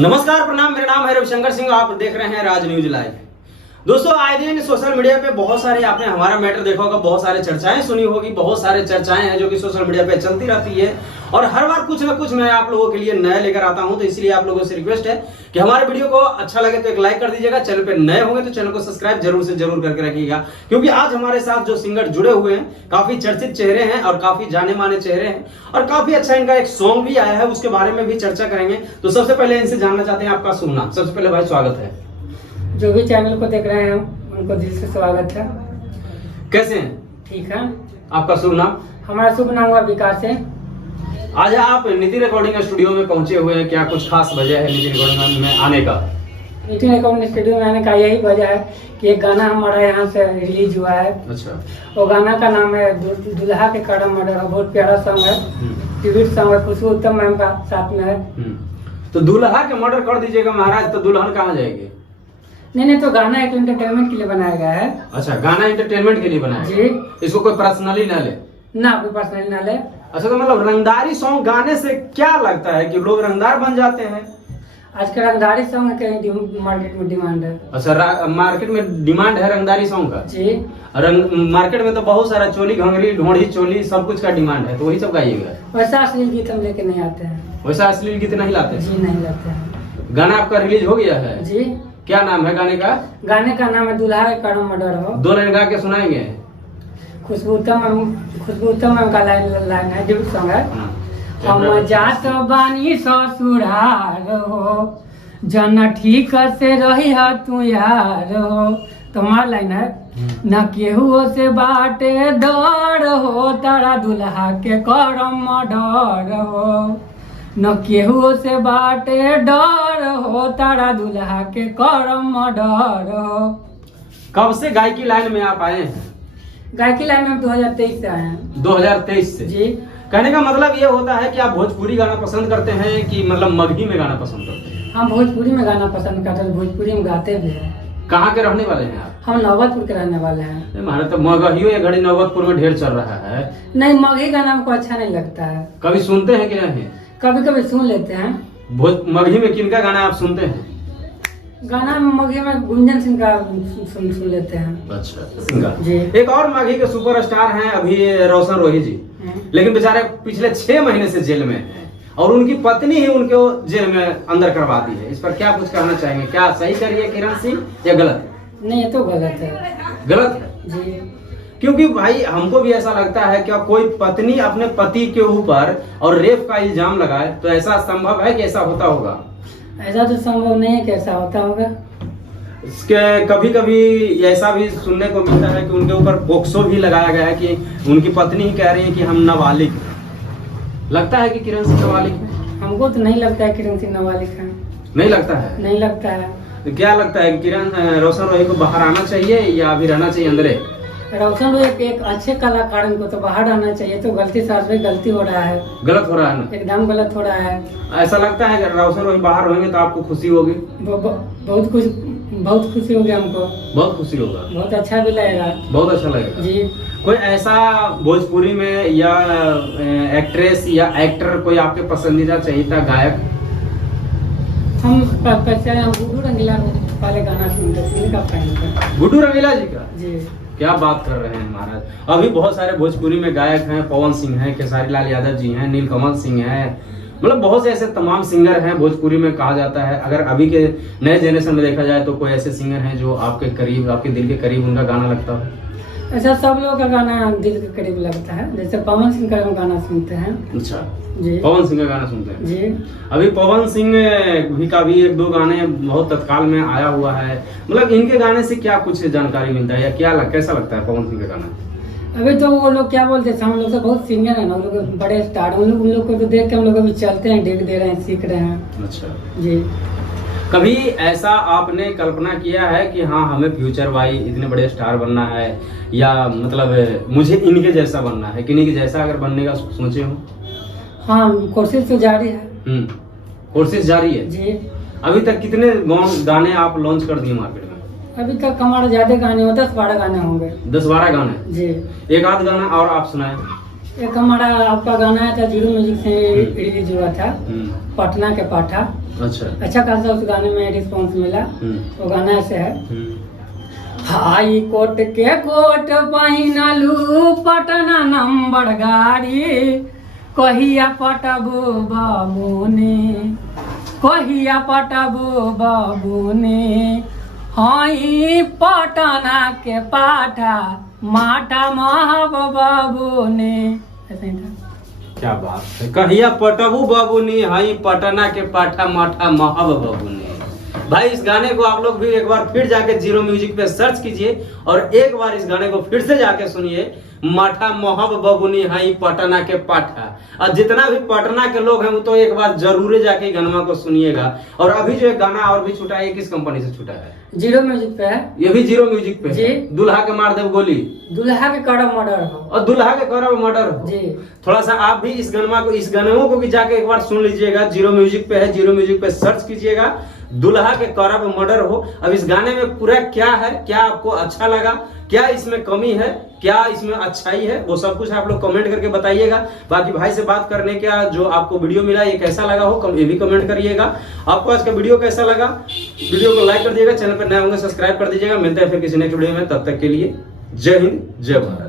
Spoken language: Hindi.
नमस्कार, प्रणाम। मेरा नाम है रविशंकर सिंह। आप देख रहे हैं राज न्यूज लाइव। दोस्तों, आए दिन सोशल मीडिया पे बहुत सारे आपने हमारा मैटर देखा होगा, बहुत सारे चर्चाएं सुनी होगी, बहुत सारे चर्चाएं हैं जो कि सोशल मीडिया पे चलती रहती है और हर बार कुछ ना कुछ मैं आप लोगों के लिए नया लेकर आता हूं। तो इसलिए आप लोगों से रिक्वेस्ट है कि हमारे वीडियो को अच्छा लगे तो एक लाइक कर दीजिएगा। चैनल पे नए होंगे तो चैनल को सब्सक्राइब जरूर से जरूर करके रखिएगा, क्योंकि आज हमारे साथ जो सिंगर जुड़े हुए हैं काफी चर्चित चेहरे हैं और काफी जाने माने चेहरे हैं और काफी अच्छा इनका एक सॉन्ग भी आया है, उसके बारे में भी चर्चा करेंगे। तो सबसे पहले इनसे जानना चाहते हैं आपका शुभ नाम। सबसे पहले भाई स्वागत है। जो भी चैनल को देख रहे हैं उनको दिल से स्वागत है। कैसे हैं? ठीक है। आपका शुभ नाम? हमारा शुभ नाम हुआ विकास है। आज आप नितिन रिकॉर्डिंग स्टूडियो में पहुंचे हुए हैं, क्या कुछ खास वजह है नितिन रिकॉर्डिंग में आने का? नितिन रिकॉर्डिंग स्टूडियो में आने का यही वजह है कि एक गाना हमारा यहाँ से रिलीज हुआ है। अच्छा। वो गाना का नाम है दुल्हा के कड़म मर्डर। बहुत प्यारा सॉन्ग है, ट्रिब्यूट सॉन्ग है। खुशबू उत्तम मैम का साथ में है। तो दुल्हा के मर्डर कर दीजिएगा महाराज, तो दुल्हन कहाँ जाएगी? नहीं, तो गाना एक एंटरटेनमेंट के लिए बनाया गया है। अच्छा, गाना एंटरटेनमेंट के लिए बनाया जी। इसको कोई पर्सनली ना ले? ना, कोई पर्सनली ना ले। अच्छा, तो मतलब रंगदारी सॉन्ग गाने से क्या लगता है कि लोग रंगदार बन जाते हैं? आज का रंगदारी सॉन्ग के मार्केट में डिमांड है। अच्छा, मार्केट में डिमांड है रंगदारी सॉन्ग का? जी। मार्केट में तो बहुत सारा चोली घंगरी ढोंढी चोली सब कुछ का डिमांड है, तो वही सब गाइएगा। वैसा अश्लील गीत हम लेके नहीं आते हैं। वैसा अश्लील गीत नहीं लाते? जी, नहीं लाते हैं। गाना आपका रिलीज हो गया है? जी। क्या नाम है गाने का? गाने का नाम है दुल्हा के कड़म मर्डर हो। 2 लाइन गा के सुनाएंगे। खुशबू उत्तम मैम का लाइन है, डेब्यू सॉन्ग है। हम जात बानी ससुरार हो, जन ठीक से रही है तू यार हो। तुम्हारा लाइन है, न केहू से बाटे डर हो, तारा दुल्हा के करम मर्डर हो। न केहू से बाटे डर हो, तारा दुल्हा के करम मर्डर हो। कब से गायकी लाइन में आप आए हैं? गायकी लाइन में 2023 से आए हैं। 2023 से? जी। कहने का मतलब ये होता है कि आप भोजपुरी गाना पसंद करते हैं कि मतलब मगही में गाना पसंद करते हैं? हम भोजपुरी में गाना पसंद करते हैं, भोजपुरी में गाते भी हैं। कहाँ के रहने वाले हैं आप? हम नौबतपुर के रहने वाले हैं। हमारे तो मगहियो ये घड़ी नौबतपुर में ढेर चल रहा है। नहीं, मगही गाना हमको अच्छा नहीं लगता है। कभी सुनते हैं कि नहीं? कभी कभी सुन लेते हैं। मगही में किनका गाना आप सुनते हैं? गाना मगही में गुंजन सिंह का सुन लेते हैं। अच्छा, सिंगर जी। एक और मगही के सुपरस्टार हैं अभी रोशन रोही जी, लेकिन बेचारे पिछले 6 महीने से जेल में हैं और उनकी पत्नी ही उनको जेल में अंदर करवा दी है। इस पर क्या कुछ कहना चाहेंगे? क्या सही करिए किरण सिंह या गलत? नहीं, ये तो गलत है। गलत है जी। क्योंकि भाई हमको भी ऐसा लगता है कि कोई पत्नी अपने पति के ऊपर और रेप का इल्जाम लगाए तो ऐसा संभव है कि ऐसा होता होगा? ऐसा तो संभव नहीं है कि ऐसा होता होगा। इसके कभी कभी ऐसा भी सुनने को मिलता है कि उनके ऊपर पोक्सो भी लगाया गया है कि उनकी पत्नी ही कह रही है कि हम नाबालिग हैं। लगता है कि किरण सिंह नाबालिग है? हमको तो नहीं लगता है किरण सिंह नाबालिग है। नहीं लगता है? नहीं लगता है। तो क्या लगता है कि रोशन रोही को बाहर आना चाहिए या अभी रहना चाहिए अंदर? रोशन रोही एक अच्छे कलाकार को तो बाहर आना चाहिए। तो गलती से गलती हो रहा है। गलत हो रहा है ना? एकदम गलत हो रहा है। ऐसा लगता है कि रोशन रोही बाहर होंगे तो आपको खुशी होगी? बहुत खुशी होगी हमको। बहुत खुशी होगा? बहुत अच्छा भी लगेगा। बहुत अच्छा लगेगा जी। कोई ऐसा भोजपुरी में या एक्ट्रेस या एक्टर कोई आपके पसंदीदा चाहिए गायक? हम गुड्डू रंगीला वाले गाना सुनते हैं। गुड्डू रंगीला जी का? जी। क्या बात कर रहे हैं महाराज। अभी बहुत सारे भोजपुरी में गायक हैं, पवन सिंह हैं, खेसारी लाल यादव जी हैं, नीलकमल सिंह हैं, मतलब बहुत से ऐसे तमाम सिंगर हैं भोजपुरी में कहा जाता है। अगर अभी के नए जनरेशन में देखा जाए तो कोई ऐसे सिंगर हैं जो आपके करीब, आपके दिल के करीब उनका गाना लगता हो? ऐसा सब लोगों का गाना दिल के करीब लगता है। जैसे पवन सिंह का हम गाना सुनते हैं। अच्छा जी। पवन सिंह का गाना सुनते हैं? जी। अभी पवन सिंह भी का भी 1-2 गाने बहुत तत्काल में आया हुआ है, मतलब इनके गाने से क्या कुछ जानकारी मिलता है या क्या कैसा लगता है पवन सिंह का गाना? अभी तो वो लोग क्या बोलते हैं, हम लोग तो बहुत सिंगर है ना, हम लोग बड़े स्टार, उन लोग को तो देख के हम लोग अभी चलते हैं, देख दे रहे हैं, सीख रहे हैं। अच्छा जी। कभी ऐसा आपने कल्पना किया है कि हाँ हमें फ्यूचर वाइज इतने बड़े स्टार बनना है या मतलब मुझे इनके जैसा बनना है, किन्हीं के जैसा अगर बनने का सोचे हो? हाँ, कोशिश तो जारी है। कोशिश जारी है? जी। अभी तक कितने गाने आप लॉन्च कर दिए मार्केट में? अभी तक हमारे ज्यादा गाने हो, 10-12 गाने होंगे। 10-12 गाने? जी। एक आध गाना और आप सुनाए। एक हमारा आपका गाना आया था जीरो म्यूजिक से रिलीज हुआ था, पटना के पाठा। अच्छा खासा उस गाने में रिस्पॉन्स मिला। वो गाना ऐसे है, हाई कोर्ट के कोट पहिनलू पटना नंबर गाड़ी, कहिया पटबू बाबूने, कहिया पटबू बाबूने, हाई पटना के पाठा माटा महब बाबू ने। ऐसा ही था। क्या बात है, कहिया पटबू बाबू ने, हाई पटना के पाठा माठा महब बाबू ने। भाई इस गाने को आप लोग भी एक बार फिर जाके जीरो म्यूजिक पे सर्च कीजिए और एक बार इस गाने को फिर से जाके सुनिए। माठा मोहब बबुनी हाई पटना के पाठा। और जितना भी पटना के लोग हैं वो तो एक बार जरूर जाके गाना को सुनिएगा। और अभी जो एक गाना और भी छूटा है, किस कंपनी से छूटा है? जीरो म्यूजिक पे है। ये भी जीरो म्यूजिक पे जी। है। दुल्हा के मार देव गोली, दुल्हा के करब मर्डर हो, और दुल्हा के करब मर्डर हो जी। थोड़ा सा आप भी इस गानों को भी जाके एक बार सुन लीजिएगा। जीरो म्यूजिक पे है, जीरो म्यूजिक पे सर्च कीजिएगा, दुल्हा के करब मर्डर हो। अब इस गाने में पूरा क्या है, क्या आपको अच्छा लगा, क्या इसमें कमी है, क्या इसमें अच्छाई है, वो सब कुछ आप लोग कमेंट करके बताइएगा। बाकी भाई से बात करने का जो आपको वीडियो मिला ये कैसा लगा हो ये भी कमेंट करिएगा। आपको आज का वीडियो कैसा लगा, वीडियो को लाइक कर दीजिएगा, चैनल पर नए होंगे सब्सक्राइब कर दीजिएगा। मिलते हैं फिर किसी नेक्स्ट वीडियो में, तब तक के लिए जय हिंद जय भारत।